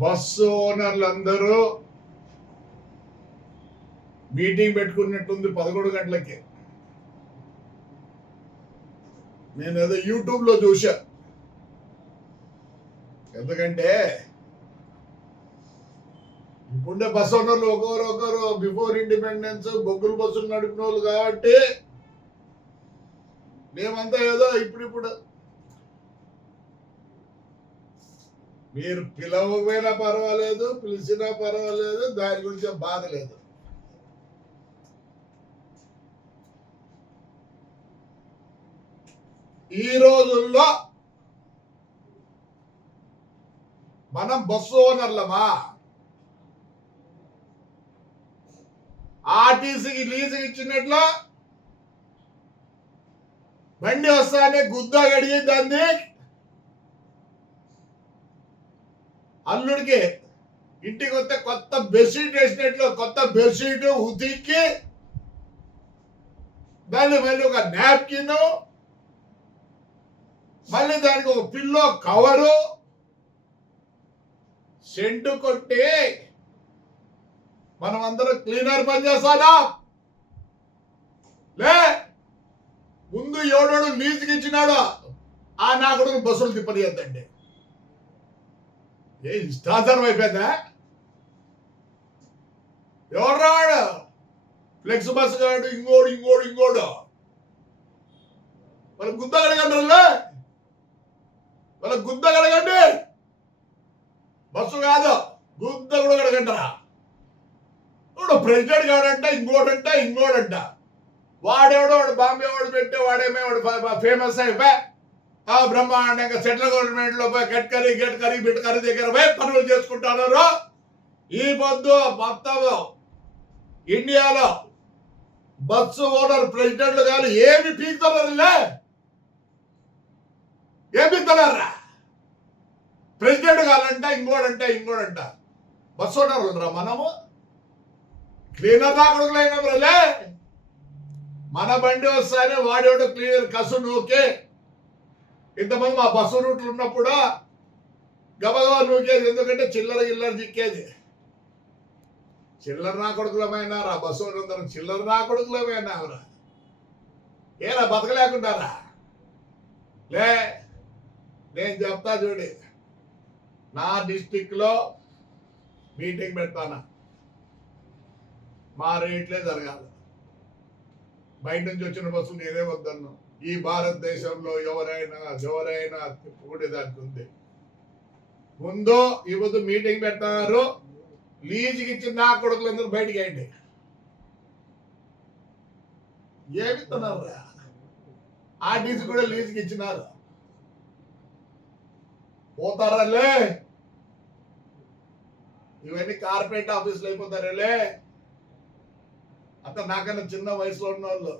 Bus ఓనర్లందరూ meeting పెట్టుకున్నట్టుంది 11 గంటలకి. నేను ఏదో యూట్యూబ్లో చూసా. ఎందుకంటే ఇప్పుడే బస్సు ఓనర్లు ఒకరు బిఫోర్ ఇండిపెండెన్స్ బొగ్గులు బస్సులు నడిపిన వాళ్ళు కాబట్టి మేమంతా ఏదో ఇప్పుడు మీరు పిలవకపోయినా పర్వాలేదు, పిలిచినా పర్వాలేదు, దాని గురించి బాధ లేదు. ఈ రోజుల్లో మనం బస్సు ఓనర్లమా? ఆర్టీసీకి లీజుకి ఇచ్చినట్లు బండి వస్తానే గుద్దా గడిగి దాన్ని అల్లుడికి ఇంటికి వస్తే కొత్త బెడ్షీట్ వేసినట్లు కొత్త బెడ్షీట్ ఉతికి దాన్ని మళ్ళీ ఒక నాప్కిన్, మళ్ళీ దానికి ఒక పిల్లో కవరు, సెంటు కొట్టి మనం అందరం క్లీనర్ పని చేస్తానా? లే, ముందు ఎవడోడు లీజుకి ఇచ్చినాడు ఆ నా కొడుకు బస్సులు తిప్పనియద్దండి. ఏ ఇష్టాచారం అయిపోయిందా? ఎవరాడు ఫ్లెక్స్ బస్ గాడు ఇంకోడు వాళ్ళ గుద్ద కడగండి, వాళ్ళ గుద్ద కడగండి. బస్సు కాదు, గుద్ద కూడా కడగంటారా? ఇప్పుడు ప్రెసిడెంట్ గాడంట ఇంకోడంట వాడెవడో వాడు బాంబే వాడు పెట్టే వాడేమే వాడు ఫేమస్ అయిపోయి బ్రహ్మాండంగా సెంట్రల్ గవర్నమెంట్ లో పోయి గడ్కరీ బిట్కరీ దగ్గర పోయి పనులు చేసుకుంటున్నారు. ఈ పొద్దు మొత్తం ఇండియాలో బస్సు ఓనర్ ప్రెసిడెంట్లు కానీ ఏమి పీకుతున్నారులే, ఏం పీకుతున్నారా? ప్రెసిడెంట్ కావాలంట ఇంకోడంట బస్సు ఓనర్లు రా మనము. క్లీనర్ రాకూడదులే, మన బండి వస్తానే వాడేవాడు క్లీనర్ కసు నూకే. ఇంతమంది మా బస్సు రూట్లు ఉన్నప్పుడు గబగబా నూకేది, ఎందుకంటే చిల్లర చిక్కేది. చిల్లర నా కొడుకులమైనారా బస్సు అందరం? చిల్లర నా కొడుకులమైనారా? ఏరా బతకలేకుంటారా? లే, నేను చెప్తా చూడి, నా డిస్టిక్ లో మీటింగ్ పెడతానా, మా రేట్లే జరగాలి. బయట నుంచి వచ్చిన బస్సు నేనే వద్దన్నా. ఈ భారతదేశంలో ఎవరైనా తిప్పుకునేదానికి ఉంది. ముందు ఈ పొద్దు మీటింగ్ పెడతారు, లీజుకి ఇచ్చిన నా కొడుకులందరూ బయటికి అయ్యండి. ఏమిస్తున్నారు? ఆర్టీసీ కూడా లీజుకి ఇచ్చినారు, పోతారలే. ఇవన్నీ కార్పొరేట్ ఆఫీసులు అయిపోతారలే. అంత నాకన్నా చిన్న వయసులో ఉన్న వాళ్ళు,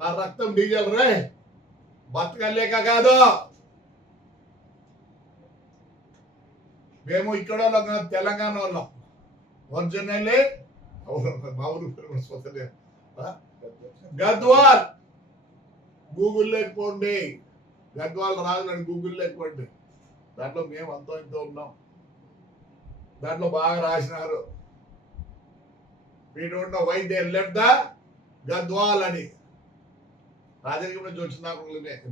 నా రక్తం డీజల్ రే, బతకలేక కాదు. మేము ఇక్కడ వాళ్ళం, తెలంగాణ వాళ్ళం ఒరిజినల్లీ. మా ఊరు గద్వాల్. గూగుల్ లేకపోండి, గద్వాల్ రాజు గూగుల్ లేకపోండి. దాంట్లో మేము అంతో ఇంతో ఉన్నాం. దాంట్లో బాగా రాసినారు, we don't know why they left the Gadwal అని. రాజకీయం నుంచి వచ్చిన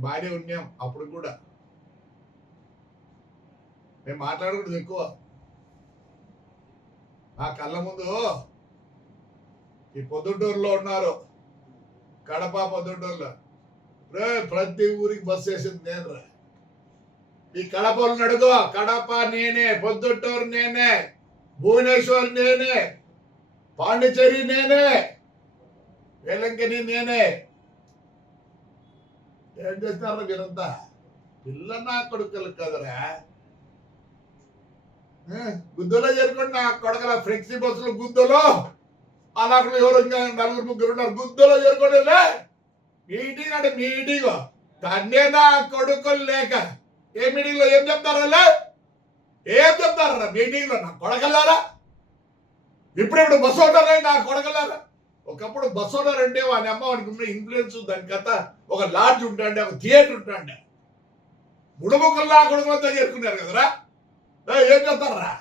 బాగానే ఉన్నాం అప్పుడు కూడా. మేము మాట్లాడకూడదు ఎక్కువ. నా కళ్ళ ముందు ఈ పొద్దుటూరులో ఉన్నారు, కడప పొద్దుటూరులో ప్రతి ఊరికి బస్సు వేసింది నేను రా. ఈ కడపలు నడుగు, కడప నేనే, పొద్దుటూరు నేనే, భువనేశ్వర్ నేనే, పాండిచేరి నేనే, వేలంకని నేనే. ఏం చేస్తున్నారు మీరంతా? పిల్ల నా కొడుకులు కదరా, గుద్దులో చేరుకోండి నా కొడుకుల ఫ్లెక్సీ బస్సులు గుద్దులో. అలా ఎవరు నలుగురు ముగ్గురు ఉన్నారు, గుద్దులో చేరుకోండి. మీటింగ్ అంటే మీటింగ్ తన్నే నా కొడుకులు లేక. ఏ మీటింగ్ లో ఏం చెప్తారా? మీటింగ్ లో నా కొడకల్లారా. ఇప్పుడు బస్సు ఓనర్ నా కొడకల్లారా. ఒకప్పుడు బస్సు ఓనర్ అంటే వాని అమ్మ వానికి ఉన్న ఇన్ఫ్లుయెన్స్, దాని కథ ఒక లాడ్జ్ ఉంటాండే, ఒక థియేటర్ ఉంటాండే. బుడముక్కల్లా కొడుకులంతా చేరుకున్నారు కదరా. ఏం చేస్తారా?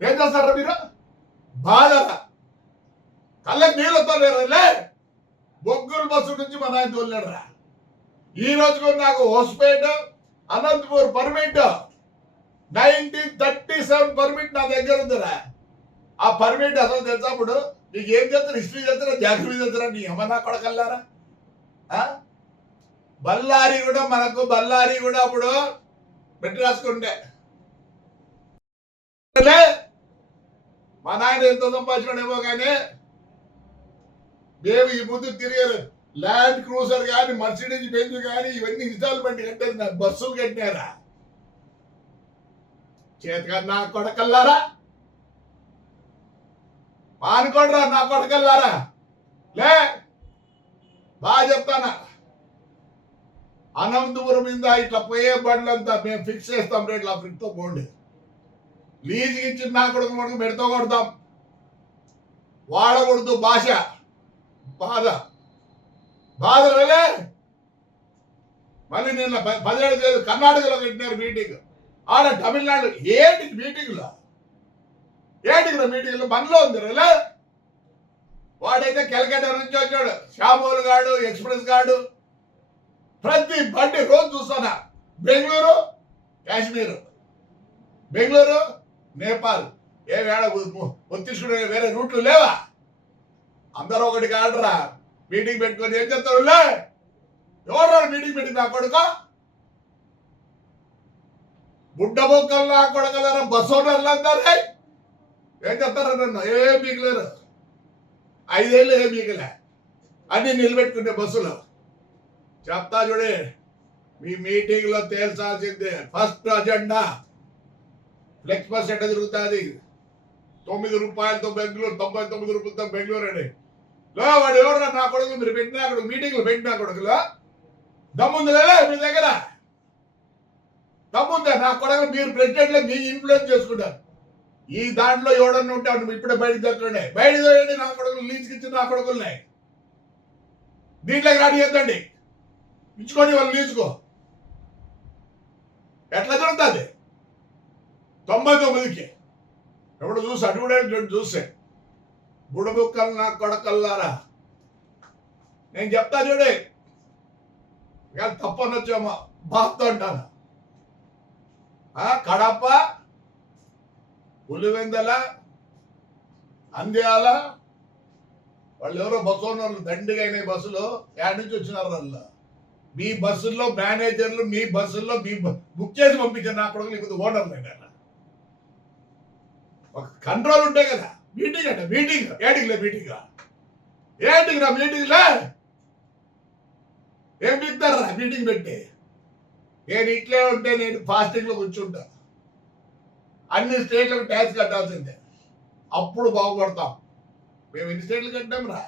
ఏం చేస్తారా మీరు? బాధరా కళ్ళకి నీళ్ళతో లేరలే. బొగ్గుల బస్సు నుంచి మన ఆయన తోలేడరా. ఈ రోజు కూడా నాకు హోస్పేట్ అనంతపూర్ పర్మిట్ 1937 పర్మిట్ నా దగ్గర ఉందిరా. ఆ పర్మిట్ అసలు తెలిసినప్పుడు నీకు ఏం చేస్తారు? హిస్టరీ చేస్తారా, జాగ్రఫీ చేస్తారా? నీ ఏమన్నా కొడకల్లారా? బళ్ళారి కూడా అప్పుడు పెట్టి రాసుకుంటే మా నాయన ఎంత సంపాదించాడేమో కానీ మేము ఈ ముందు తిరిగారు ల్యాండ్ క్రూజర్ కానీ మర్సిడీస్ బెంజ్ కానీ ఇవన్నీ ఇన్స్టాల్మెంట్ కట్టేది నాకు బస్సులు కట్టినారా. చేతిగా నా కొడకల్లారా, మానుకోడరా నా కొడకల్లారా. లే బాగా చెప్తానా, అనంతపురం మీద ఇట్లా పోయే బండ్లంతా మేము ఫిక్స్ చేస్తాం రేట్లు. ఫ్రిడ్తో పోండి. లీజుకి ఇచ్చిన నా కొడుకు మనకు పెడుతూ కొడతాం. వాడకూడదు భాష. బాధలే. మళ్ళీ నిన్న 17 తేదీ కర్ణాటకలో కట్టినారు మీటింగ్. ఆడ తమిళనాడు ఏంటి మీటింగ్లో? ఏంటికి మీటింగ్లో మనలో ఉంది రేలే. వాడైతే కెలకట్టా నుంచి వచ్చాడు, శ్యామోల్ గాడు, ఎక్స్ప్రెస్ గాడు. ప్రతి బండి రోజు చూస్తానా. బెంగళూరు కాశ్మీర్, బెంగళూరు నేపాల్. ఏవేళ ఒత్తిసుకునే వేరే రూట్లు లేవా? అందరూ ఒకటి కాడరా. మీటింగ్ పెట్టుకొని ఏం చేస్తారు? ఎవరు మీటింగ్ పెట్టి నా కొడుక బుడ్డ బొక్కలు నా కొడకలరా. బస్సు ఓనర్లు అందరే ఏం చెప్తారా? నన్ను ఏ మీకలేరు. 5 ఏళ్ళు ఏ మీకలే అన్ని నిలబెట్టుకునే బస్సులో. చెప్తా చూడే, మీ మీటింగ్లో తేల్చాల్సిందే. ఫస్ట్ అజెండా ఫ్లెక్స్ బస్ ఎట్ట తిరుగుతుంది? 9 రూపాయలతో బెంగళూరు, 99 రూపాయలతో బెంగళూరు అని. వాడు ఎవరు నా కొడుకు? మీరు పెట్టినా కొడుకు, మీటింగ్లు పెట్టినా కొడుకులో దమ్ముందిలే మీ దగ్గర. దమ్ముందా నా కొడుకు? మీరు ప్రెసిడెంట్లో మీ ఇన్ఫ్లుయెన్స్ చేసుకుంటారు. ఈ దాంట్లో ఎవడన్నా ఉంటే ఇప్పుడే బయటకు తెచ్చుకోండి. బయటకు తెచ్చి నా కొడుకులు లీజ్కి ఇచ్చిన నా కొడుకులున్నాయి. దీంట్లోకి రాడి చేద్దండి, ఇచ్చుకోండి వాళ్ళు లీజుకో. ఎట్లా జరుగుతుంది? 99కి ఎప్పుడు చూసి అడ్వర్టైజ్మెంట్ చూస్తే బుడబుక్కలు నా కొడకల్లారా. నేను చెప్తా చూడే, తప్పనొచ్చామా బాధతో అంటాను. కడప, పులివెందల, అంద్యాల వాళ్ళు ఎవరో బస్సు ఓనర్లు దండిగా అయినాయి. బస్సులో యాడ్ నుంచి వచ్చినారు వాళ్ళు. మీ బస్సుల్లో మేనేజర్లు మీ బస్సుల్లో మీ బుక్ చేసి పంపించారు నా కొడుకు. లేకపోతే ఓనర్లు అయినా ఒక కంట్రోల్ ఉంటాయి కదా. మీటింగ్ అంటే మీటింగ్ ఏటింగ్లే మీటింగ్ ఏంటికి రా మీటింగ్లే ఏం బిగుతారా మీటింగ్ పెట్టి? నేను ఇట్లే ఉంటే నేను ఫాస్టింగ్లో కూర్చుంటా. అన్ని స్టేట్లకు ట్యాక్స్ కట్టాల్సిందే, అప్పుడు బాగుపడతాం. మేము ఎన్ని స్టేట్లు కట్టాం రా?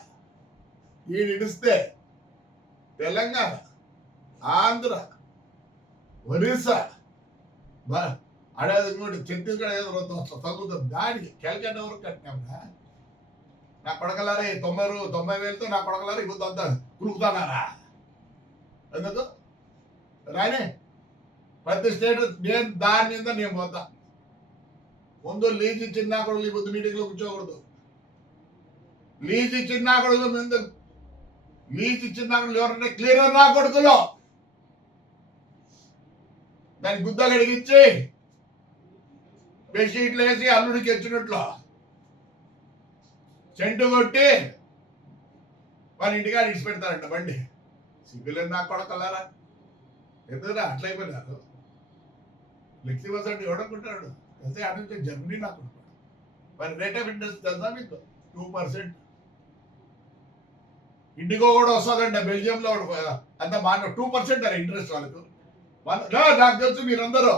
ఈ నిడిస్తే తెలంగాణ, ఆంధ్ర, ఒరిస్సా, అడేది ఇంకోటి ఛత్తీస్గఢ్ ఏదో తగ్గుతుంది. దానికి క్యాల్కట్ వరకు కట్టినాంరా. నా కొడకలారా 90,000తో నా కొడకలారా ఇప్పుడు అంతా కులుకుతానారా? ఎందుకు రానే? ప్రతి స్టేట్ నేను దాని మీద నేను పోతా. ముందు లీజ్ ఇచ్చిన నా కొడుకులు ఈ పొద్దు మీటింగ్లో కూర్చోకూడదు. లీజ్ ఇచ్చిన నా కొడుకులు ముందు లీజ్ ఇచ్చిన నా కొడుకులు ఎవరంటే క్లియర్ నా కొడుకులో దాన్ని గుద్ద కడిగిచ్చి బెడ్షీట్లు వేసి అల్లుడికి ఎచ్చినట్లు చెంటు కొట్టి వాళ్ళ ఇంటికాడ ఇచ్చి పెడతారంట బండి. సిగ్గులేదు నా కొడకల్లారా. ఎందుకురా అట్లా అయిపోయినారు? ఫ్లెక్సీ బస్ అంటే ఎవడనుకుంటాడు? అయితే అటు నుంచి జర్మనీ నాకు మరి రేట్ ఆఫ్ ఇంట్రెస్ట్ తెలుసా మీకు? 2%. ఇండిగో కూడా వస్తుందంట బెల్జియంలో. అంత మాన 2% అరే ఇంట్రెస్ట్ వాళ్ళకు. నాకు తెలుసు మీరందరూ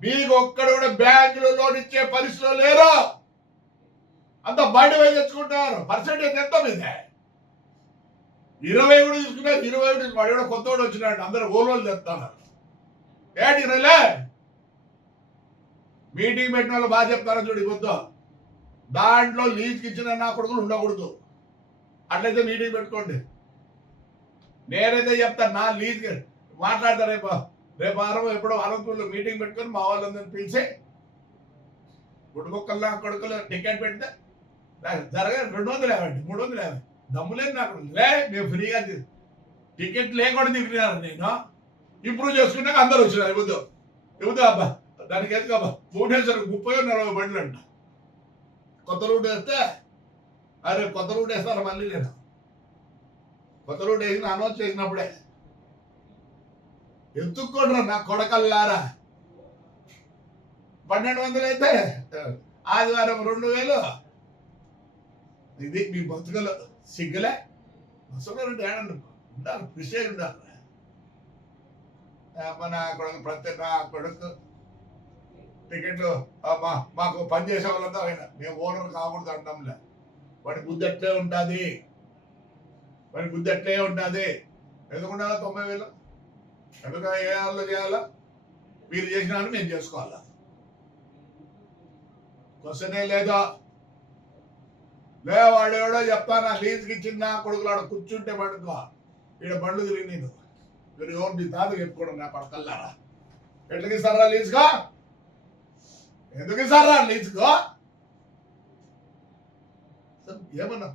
మీకు ఒక్కడ కూడా బ్యాంకులో లోన్ ఇచ్చే పరిస్థితిలో లేరు. అంత బయట పోయి తెచ్చుకుంటారు. పర్సెంటేజ్ ఎంత మీదే? 20 కూడా తీసుకున్నారు. 20 వాడు కూడా కొత్త వాడు వచ్చినాడు. అందరూ ఓలోలు చెప్తాను. ఏంటి రైలే మీటింగ్ పెట్టిన వాళ్ళు బాగా చెప్తారని చూడు. పొద్దు దాంట్లో లీజ్కి ఇచ్చిన నా కొడుకులు ఉండకూడదు. అట్లయితే మీటింగ్ పెట్టుకోండి. నేనైతే చెప్తాను నా లీజ్ మాట్లాడతా. రేపు వారం ఎప్పుడో అనంతపూర్లో మీటింగ్ పెట్టుకొని మా వాళ్ళందరినీ పిలిచి గుడికొక్కల్లా కొడుకులు టికెట్ పెడితే జరగ 250 350 దమ్ములేదు నాకు లే మేము ఫ్రీగా టికెట్ లేకుండా తిరిగినారు నేను ఇంప్రూవ్ చేసుకున్నాక అందరు వచ్చినారు ఇవ్వదు అబ్బా దానికి ఎందుకు అబ్బా భువనేశ్వర్ 30-40 బండ్లు అంట కొత్త రూట్ వేస్తే అరే కొత్త రూట్ వేస్తారు మళ్ళీ నేను కొత్త రూట్ వేసిన అనౌన్స్ చేసినప్పుడే ఎత్తుక్కోండ్రా నా కొడకల్లారా 1200 అయితే ఆదివారం 2000 ఇది మీ బతుకలు సిగ్గులే అసలు ఏడండి ఉండాలి కృషి ఉండాలి నా కొడుకు ప్రతి నా కొడుకు టికెట్లు మాకు పని చేసే వాళ్ళంతా ఆయన మేము ఓనర్ కాకూడదు అంటాంలే వాడి బుద్ధి అట్లే ఉంటుంది ఎందుకు ఉండాలా 90,000 ఎందుకు ఏ వాళ్ళు చేయాలా మీరు చేసిన మేము చేసుకోవాలా క్వశ్చనే లేదా వాడేవాడో చెప్తానా లీజుకి ఇచ్చిన కొడుకులు ఆడ కూర్చుంటే పడుకో ఈడ బండ్లు తిరిగి నేను మీరు ఎవరు నీ తాత చెప్పుకోవడం నా పడకల్లారా ఎట్లకి ఇస్తారా లీజుగా ఎందుకు ఇస్తారా లీజుగా ఏమన్నా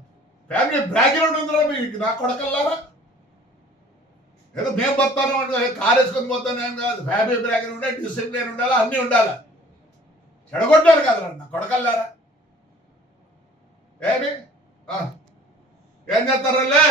ఫ్యామిలీ బ్యాక్గ్రౌండ్ ఉందిరా మీకు నా కొడకల్లారా ఏదో మేము పోతాను కారు వేసుకొని పోతానేం కాదు ఫ్యామిలీ బ్యాక్గ్రౌండ్ ఉండాలి డిసిప్లిన్ ఉండాలా అన్నీ ఉండాలి చెడగొట్టారు కదరా నా కొడకల్లారా ఏమి ఏం చేస్తారా